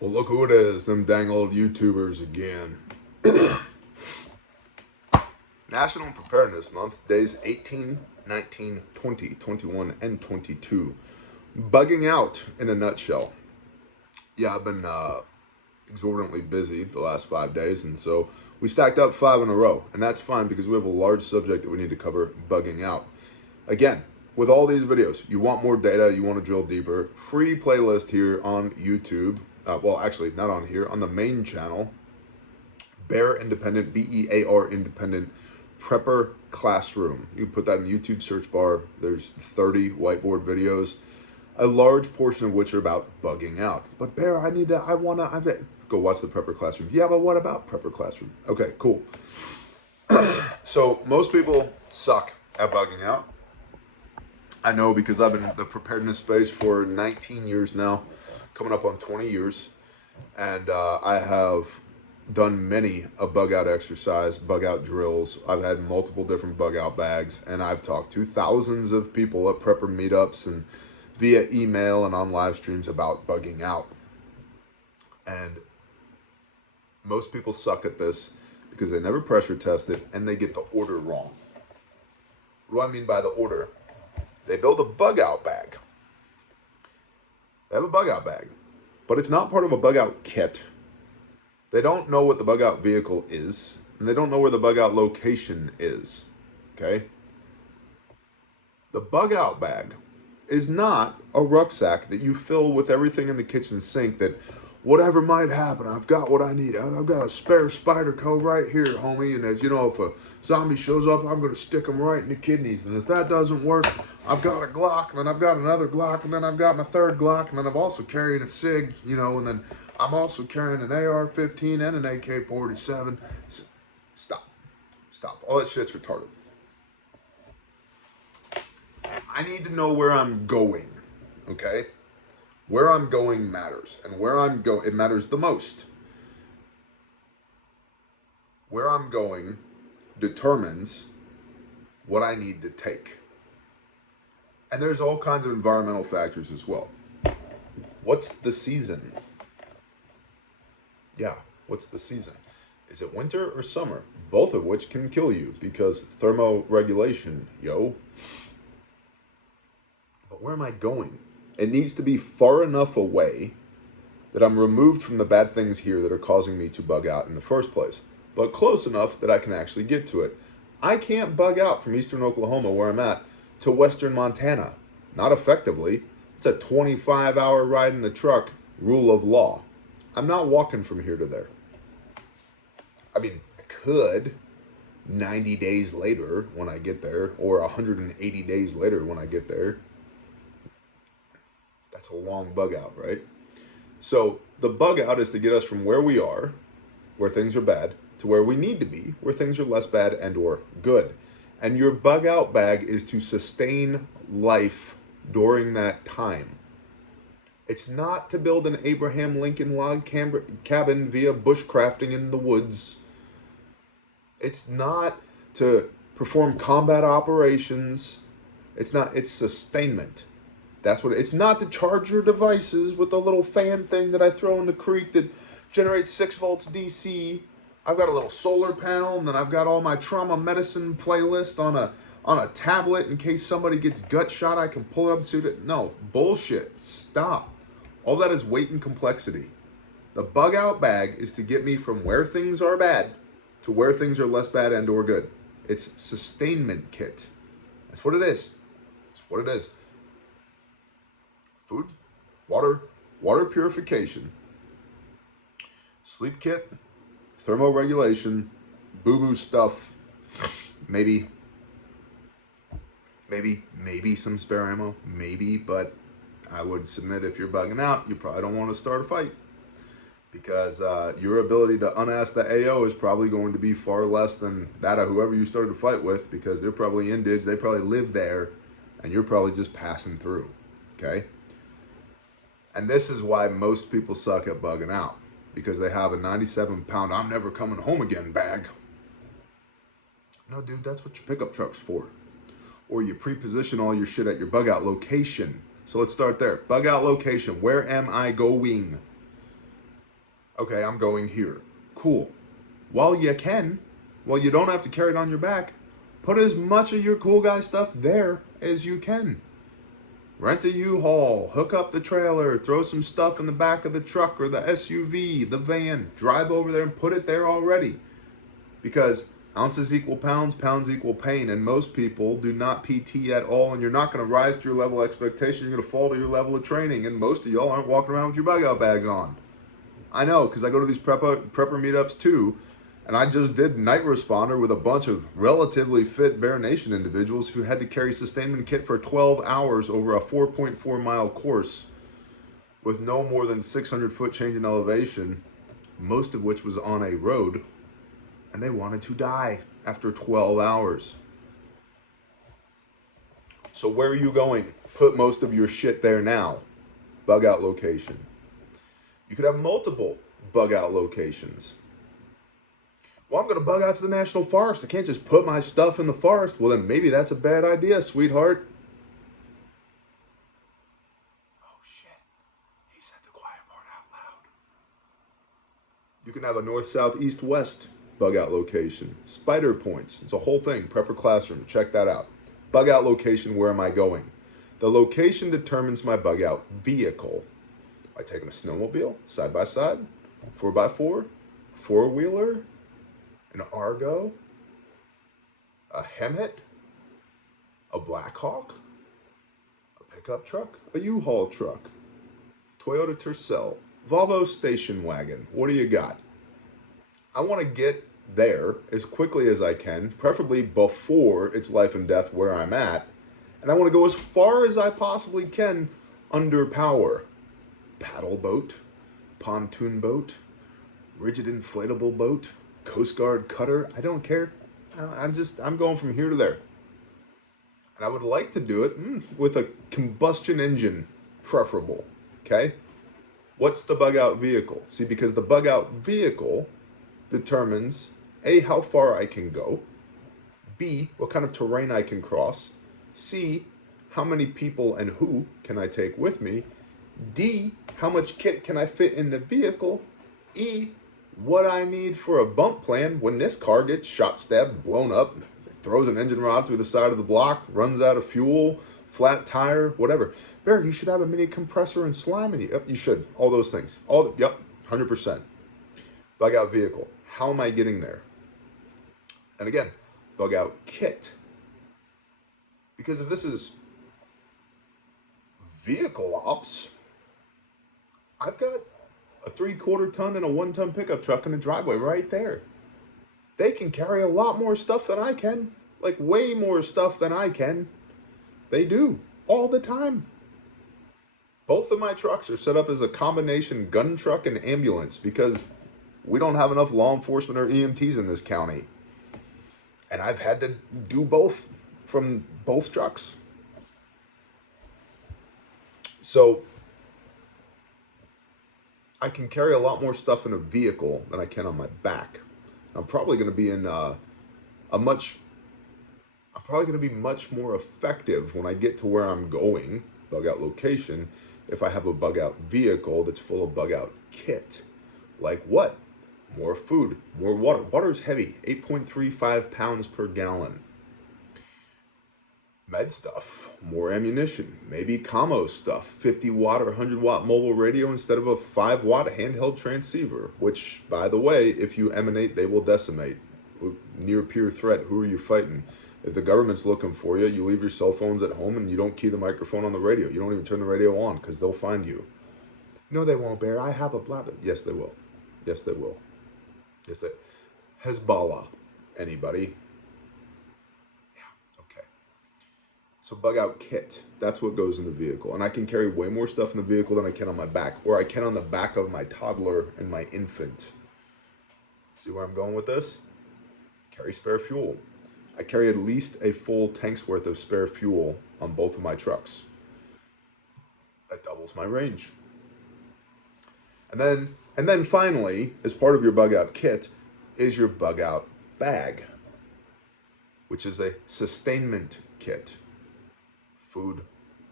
Well, look who it is, them dang old YouTubers again. National Preparedness Month, days 18, 19, 20, 21, and 22. Bugging out in a nutshell. Yeah, I've been exorbitantly busy the last 5 days, and so we stacked up 5 in a row, and that's fine because we have a large subject that we need to cover, bugging out. Again, with all these videos, you want more data, you want to drill deeper, free playlist here on YouTube. Well, actually, not on here, on the main channel, Bear Independent, BEAR Independent Prepper Classroom. You can put that in the YouTube search bar. There's 30 whiteboard videos, a large portion of which are about bugging out. But Bear, go watch the Prepper Classroom. Yeah, but what about Prepper Classroom? Okay, cool. So most people suck at bugging out. I know because I've been in the preparedness space for 19 years now, coming up on 20 years. And I have done many a bug out exercise, bug out drills. I've had multiple different bug out bags, and I've talked to thousands of people at prepper meetups and via email and on live streams about bugging out. And most people suck at this because they never pressure test it and they get the order wrong. What do I mean by the order? They build a bug out bag. They have a bug out bag, but it's not part of a bug out kit. They don't know what the bug out vehicle is, and they don't know where the bug out location is, okay? The bug out bag is not a rucksack that you fill with everything in the kitchen sink that whatever might happen, I've got what I need. I've got a spare spider cove right here, homie, and as you know, if a zombie shows up, I'm gonna stick him right in the kidneys, and if that doesn't work, I've got a Glock, and then I've got another Glock, and then I've got my third Glock, and then I'm also carrying a SIG, and then I'm also carrying an AR-15 and an AK-47. Stop. All that shit's retarded. I need to know where I'm going, okay? Where I'm going matters, and it matters the most. Where I'm going determines what I need to take. And there's all kinds of environmental factors as well. What's the season? Yeah, what's the season? Is it winter or summer? Both of which can kill you because thermoregulation, yo. But where am I going? It needs to be far enough away that I'm removed from the bad things here that are causing me to bug out in the first place, but close enough that I can actually get to it. I can't bug out from eastern Oklahoma, where I'm at, to western Montana. Not effectively. It's a 25-hour ride in the truck, rule of law. I'm not walking from here to there. I mean, I could 90 days later when I get there, or 180 days later when I get there. That's a long bug out, right? So the bug out is to get us from where we are, where things are bad, to where we need to be, where things are less bad and or good. And your bug out bag is to sustain life during that time. It's not to build an Abraham Lincoln log cabin via bushcrafting in the woods. It's not to perform combat operations. It's sustainment. That's what it's not to charge your devices with a little fan thing that I throw in the creek that generates 6 volts DC. I've got a little solar panel, and then I've got all my trauma medicine playlist on a tablet in case somebody gets gut shot. I can pull it up and see it. No, bullshit. Stop. All that is weight and complexity. The bug out bag is to get me from where things are bad to where things are less bad and or good. It's sustainment kit. That's what it is. That's what it is. Food, water purification, sleep kit, thermoregulation, boo-boo stuff, maybe some spare ammo, but I would submit if you're bugging out, you probably don't want to start a fight because your ability to unass the AO is probably going to be far less than that of whoever you started to fight with because they're probably indige, they probably live there, and you're probably just passing through, okay? And this is why most people suck at bugging out, because they have a 97-pound I'm never coming home again bag. No, dude, that's what your pickup truck's for. Or you pre-position all your shit at your bug out location. So let's start there. Bug out location. Where am I going? Okay, I'm going here. Cool. While you can, while you don't have to carry it on your back, put as much of your cool guy stuff there as you can. Rent a U-Haul, hook up the trailer, throw some stuff in the back of the truck or the SUV, the van, drive over there and put it there already. Because ounces equal pounds, pounds equal pain, and most people do not PT at all, and you're not going to rise to your level of expectation, you're going to fall to your level of training, and most of y'all aren't walking around with your bug out bags on. I know, because I go to these prepper meetups too, and I just did Night Responder with a bunch of relatively fit Bear Nation individuals who had to carry Sustainment kit for 12 hours over a 4.4 mile course with no more than 600 foot change in elevation, most of which was on a road, and they wanted to die after 12 hours. So where are you going? Put most of your shit there now. Bug out location. You could have multiple bug out locations. Well, I'm going to bug out to the national forest. I can't just put my stuff in the forest. Well, then maybe that's a bad idea, sweetheart. Oh, shit. He said the quiet part out loud. You can have a north, south, east, west bug out location. Spider points. It's a whole thing. Prepper classroom. Check that out. Bug out location. Where am I going? The location determines my bug out vehicle. Am I taking a snowmobile, side by side, 4x4, four-wheeler, an Argo, a Hemet, a Blackhawk, a pickup truck, a U-Haul truck, Toyota Tercel, Volvo station wagon. What do you got? I want to get there as quickly as I can, preferably before it's life and death where I'm at, and I want to go as far as I possibly can under power. Paddle boat, pontoon boat, rigid inflatable boat, Coast Guard cutter, I don't care. I'm going from here to there. And I would like to do it with a combustion engine, preferable, okay? What's the bug out vehicle? See, because the bug out vehicle determines A, how far I can go, B, what kind of terrain I can cross, C, how many people and who can I take with me, D, how much kit can I fit in the vehicle, E, what I need for a bump plan when this car gets shot, stabbed, blown up, throws an engine rod through the side of the block, runs out of fuel, flat tire, whatever. Bear, you should have a mini compressor and slime in you. Yep, you should. All those things. Yep, 100%. Bug out vehicle. How am I getting there? And again, bug out kit. Because if this is vehicle ops, I've got a 3/4 ton and a 1 ton pickup truck in the driveway right there. They can carry a lot more stuff than I can, like way more stuff than I can. They do, all the time. Both of my trucks are set up as a combination gun truck and ambulance because we don't have enough law enforcement or EMTs in this county. And I've had to do both from both trucks. So I can carry a lot more stuff in a vehicle than I can on my back. I'm probably going to be in I'm probably going to be much more effective when I get to where I'm going, bug out location, if I have a bug out vehicle that's full of bug out kit. Like what? More food, more water. Water's heavy, 8.35 pounds per gallon. Med stuff, more ammunition, maybe commo stuff, 50 watt or 100 watt mobile radio instead of a 5 watt handheld transceiver, which, by the way, if you emanate, they will decimate. Near peer threat, who are you fighting? If the government's looking for you, you leave your cell phones at home and you don't key the microphone on the radio. You don't even turn the radio on because they'll find you. No, they won't, Bear. I have a blah, blah. Yes, they will. Yes, they will. Yes, they. Hezbollah. Anybody? So bug out kit, that's what goes in the vehicle. And I can carry way more stuff in the vehicle than I can on my back, or I can on the back of my toddler and my infant. See where I'm going with this? Carry spare fuel. I carry at least a full tank's worth of spare fuel on both of my trucks. That doubles my range. And then finally, as part of your bug out kit, is your bug out bag, which is a sustainment kit. Food,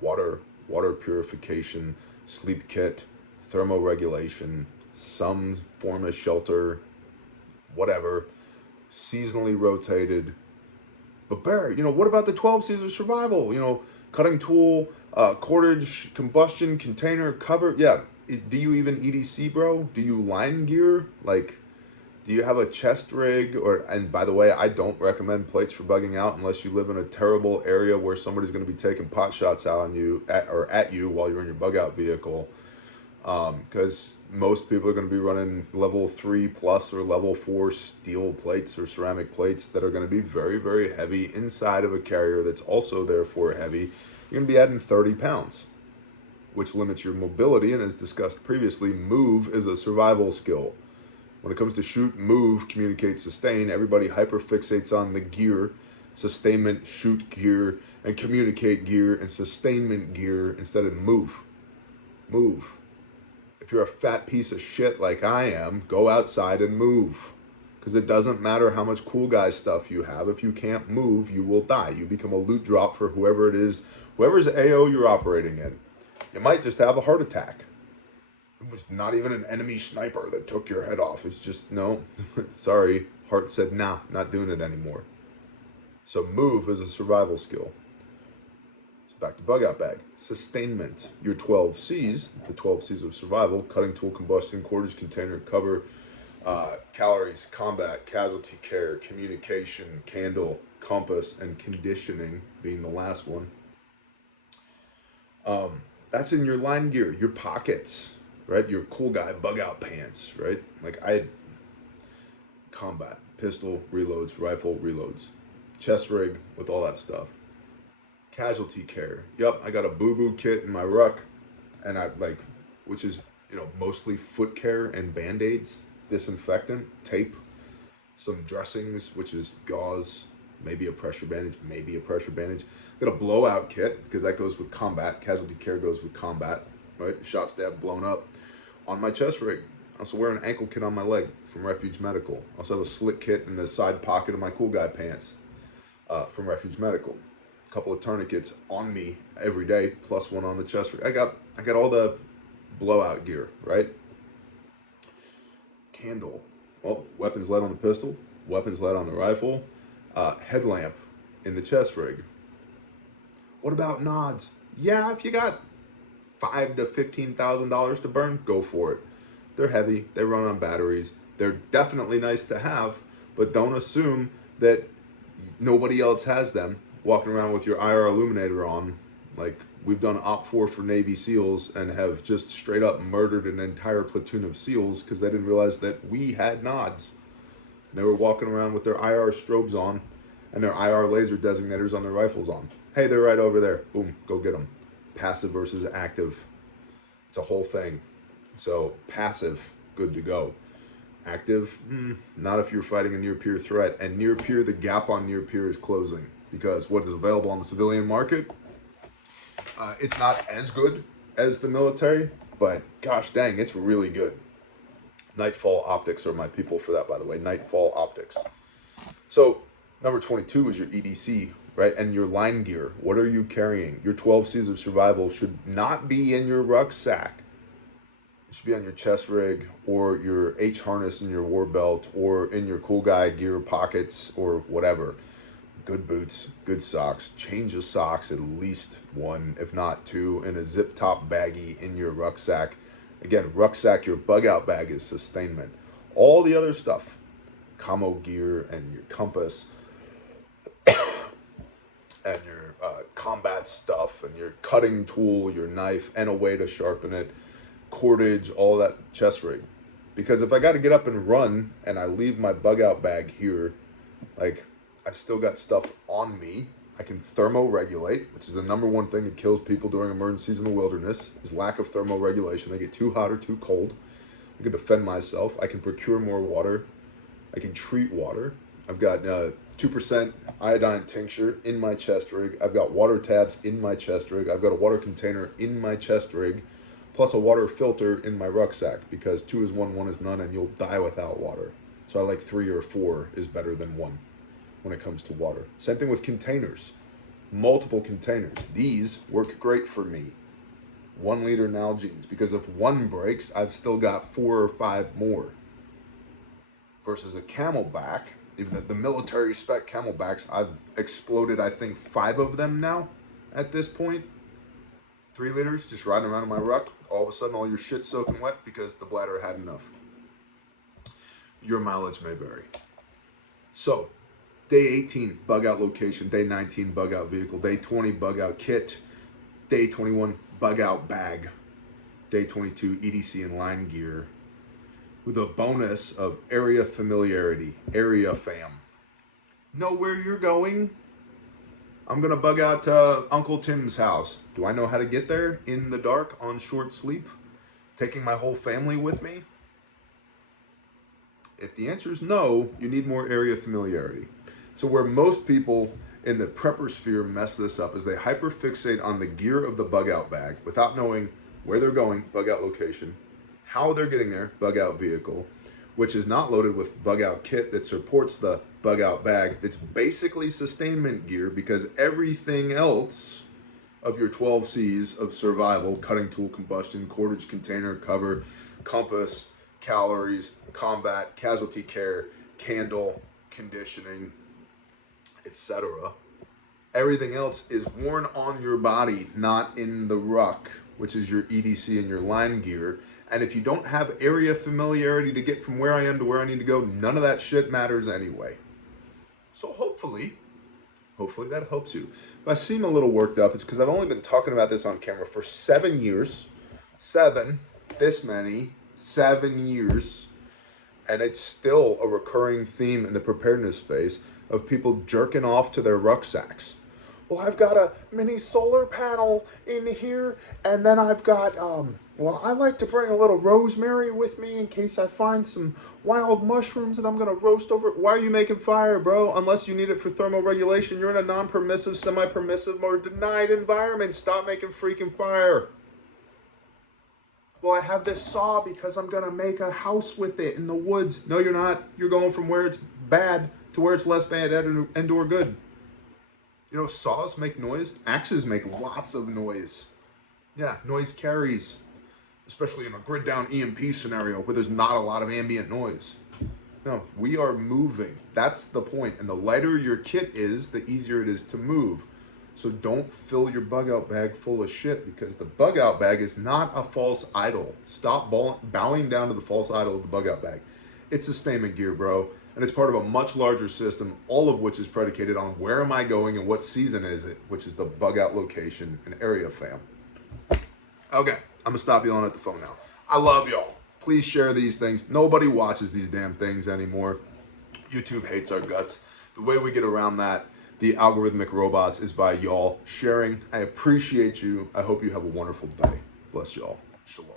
water, water purification, sleep kit, thermoregulation, some form of shelter, whatever, seasonally rotated. But Barry, what about the 12 C's of survival? Cutting tool, cordage, combustion, container, cover. Yeah. Do you even EDC, bro? Do you line gear? Like, do you have a chest rig? And by the way, I don't recommend plates for bugging out unless you live in a terrible area where somebody's going to be taking pot shots out on you at you while you're in your bug out vehicle. Because most people are going to be running level 3 plus or level 4 steel plates or ceramic plates that are going to be very, very heavy inside of a carrier that's also therefore heavy. You're going to be adding 30 pounds, which limits your mobility. And as discussed previously, move is a survival skill. When it comes to shoot, move, communicate, sustain, everybody hyperfixates on the gear. Sustainment, shoot gear, and communicate gear, and sustainment gear instead of move. Move. If you're a fat piece of shit like I am, go outside and move. Because it doesn't matter how much cool guy stuff you have. If you can't move, you will die. You become a loot drop for whoever it is, whoever's AO you're operating in. You might just have a heart attack. It was not even an enemy sniper that took your head off. It's just, no, sorry. Heart said, nah, not doing it anymore. So move is a survival skill. So back to bug out bag. Sustainment. Your 12 C's, the 12 C's of survival: cutting tool, combustion, cordage, container, cover, calories, combat, casualty care, communication, candle, compass, and conditioning being the last one. That's in your line gear, your pockets, right? Your cool guy bug out pants, right? Like I had combat, pistol, reloads, rifle, reloads, chest rig with all that stuff. Casualty care. Yep, I got a boo-boo kit in my ruck, and which is, mostly foot care and band-aids, disinfectant, tape, some dressings, which is gauze, maybe a pressure bandage. Got a blowout kit, because that goes with combat. Casualty care goes with combat, right? Shot, stab, blown up on my chest rig. I also wear an ankle kit on my leg from Refuge Medical. I also have a slit kit in the side pocket of my cool guy pants from Refuge Medical. A couple of tourniquets on me every day, plus one on the chest rig. I got all the blowout gear, right? Candle. Well, weapons lead on the pistol, weapons lead on the rifle, headlamp in the chest rig. What about nods? Yeah, if you got $5,000 to $15,000 to burn, go for it. They're heavy, they run on batteries, they're definitely nice to have, but don't assume that nobody else has them. Walking around with your IR illuminator on, like we've done OP4 for Navy SEALs and have just straight up murdered an entire platoon of SEALs because they didn't realize that we had nods. And they were walking around with their IR strobes on and their IR laser designators on their rifles on. Hey, they're right over there. Boom, go get them. Passive versus active. It's a whole thing. So passive, good to go. Active, not if you're fighting a near-peer threat. And near-peer, the gap on near-peer is closing because what is available on the civilian market, it's not as good as the military, but gosh dang, it's really good. Nightfall Optics are my people for that, by the way. Nightfall Optics. So number 22 is your EDC, right? And your line gear. What are you carrying? Your 12 C's of survival should not be in your rucksack. It should be on your chest rig or your H harness in your war belt or in your cool guy gear pockets or whatever. Good boots, good socks, change of socks, at least one, if not two, and a zip top baggie in your rucksack. Again, rucksack, your bug out bag is sustainment. All the other stuff, camo gear and your compass and your combat stuff and your cutting tool, your knife, and a way to sharpen it, cordage, all that chest rig. Because if I got to get up and run and I leave my bug out bag here, like I've still got stuff on me. I can thermoregulate, which is the number one thing that kills people during emergencies in the wilderness, is lack of thermoregulation. They get too hot or too cold. I can defend myself. I can procure more water. I can treat water. I've got 2% iodine tincture in my chest rig. I've got water tabs in my chest rig. I've got a water container in my chest rig, plus a water filter in my rucksack, because 2 is 1, 1 is none, and you'll die without water. So I like 3 or 4 is better than 1 when it comes to water. Same thing with containers. Multiple containers. These work great for me. 1 liter Nalgene's, because if one breaks, I've still got 4 or 5 more. Versus a Camelback, even the military spec Camelbacks, I've exploded, I think, 5 of them now at this point. 3 liters, just riding around in my ruck. All of a sudden, all your shit's soaking wet because the bladder had enough. Your mileage may vary. So, day 18, bug out location. Day 19, bug out vehicle. Day 20, bug out kit. Day 21, bug out bag. Day 22, EDC and line gear. With a bonus of area familiarity, area fam. Know where you're going? I'm gonna bug out to Uncle Tim's house. Do I know how to get there in the dark on short sleep? Taking my whole family with me? If the answer is no, you need more area familiarity. So where most people in the prepper sphere mess this up is they hyperfixate on the gear of the bug out bag without knowing where they're going, bug out location, how they're getting there, bug out vehicle, which is not loaded with bug out kit that supports the bug out bag. It's basically sustainment gear, because everything else of your 12 C's of survival, cutting tool, combustion, cordage, container, cover, compass, calories, combat, casualty care, candle, conditioning, etc. Everything else is worn on your body, not in the ruck, which is your EDC and your line gear. And if you don't have area familiarity to get from where I am to where I need to go, none of that shit matters anyway. So hopefully that helps you. If I seem a little worked up, it's because I've only been talking about this on camera for 7 years. 7 years. And it's still a recurring theme in the preparedness space of people jerking off to their rucksacks. Well, I've got a mini solar panel in here, and then I've got, well, I like to bring a little rosemary with me in case I find some wild mushrooms that I'm going to roast over. Why are you making fire, bro? Unless you need it for thermal regulation. You're in a non-permissive, semi-permissive, or denied environment. Stop making freaking fire. Well, I have this saw because I'm going to make a house with it in the woods. No, you're not. You're going from where it's bad to where it's less bad and or good. You know, saws make noise. Axes make lots of noise. Yeah, noise carries. Especially in a grid down EMP scenario where there's not a lot of ambient noise. No, we are moving. That's the point. And the lighter your kit is, the easier it is to move. So don't fill your bug out bag full of shit, because the bug out bag is not a false idol. Stop bowing down to the false idol of the bug out bag. It's sustainment gear, bro. And it's part of a much larger system, all of which is predicated on where am I going and what season is it, which is the bug out location and area fam. Okay, I'm gonna stop yelling at the phone now. I love y'all. Please share these things. Nobody watches these damn things anymore. YouTube hates our guts. The way we get around that, the algorithmic robots, is by y'all sharing. I appreciate you. I hope you have a wonderful day. Bless y'all. Shalom.